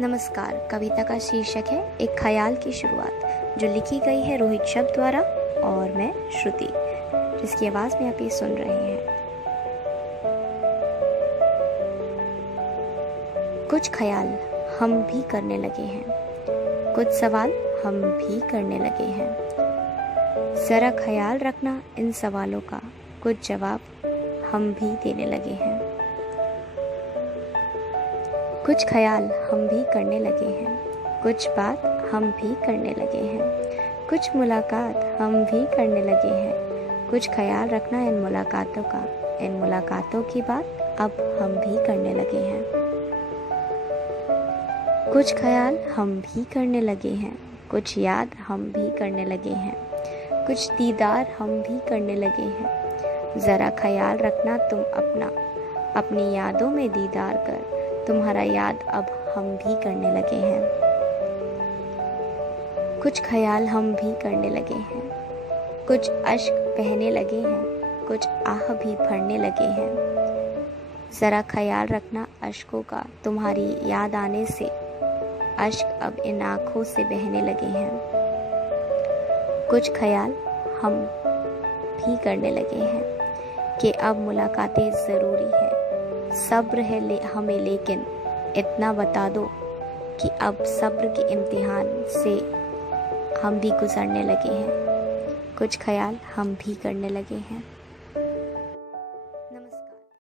नमस्कार। कविता का शीर्षक है एक ख्याल की शुरुआत, जो लिखी गई है रोहित शब्द द्वारा और मैं श्रुति, जिसकी आवाज़ में आप ये सुन रहे हैं। कुछ ख्याल हम भी करने लगे हैं, कुछ सवाल हम भी करने लगे हैं। ज़रा ख्याल रखना इन सवालों का, कुछ जवाब हम भी देने लगे हैं। कुछ ख्याल हम भी करने लगे हैं, कुछ बात हम भी करने लगे हैं, कुछ मुलाकात हम भी करने लगे हैं। कुछ ख्याल रखना इन मुलाकातों का, इन मुलाकातों की बात अब हम भी करने लगे हैं। कुछ ख्याल हम भी करने लगे हैं, कुछ याद हम भी करने लगे हैं, कुछ दीदार हम भी करने लगे हैं। ज़रा ख्याल रखना तुम अपनी यादों में दीदार कर, तुम्हारा याद अब हम भी करने लगे हैं। कुछ ख्याल हम भी करने लगे हैं, कुछ अश्क बहने लगे हैं, कुछ आह भी भरने लगे हैं। ज़रा ख्याल रखना अश्कों का, तुम्हारी याद आने से अश्क अब इन आँखों से बहने लगे हैं। कुछ ख्याल हम भी करने लगे हैं कि अब मुलाकातें ज़रूरी है, सब्र है हमें, लेकिन इतना बता दो कि अब सब्र के इम्तिहान से हम भी गुजरने लगे हैं। कुछ ख्याल हम भी करने लगे हैं।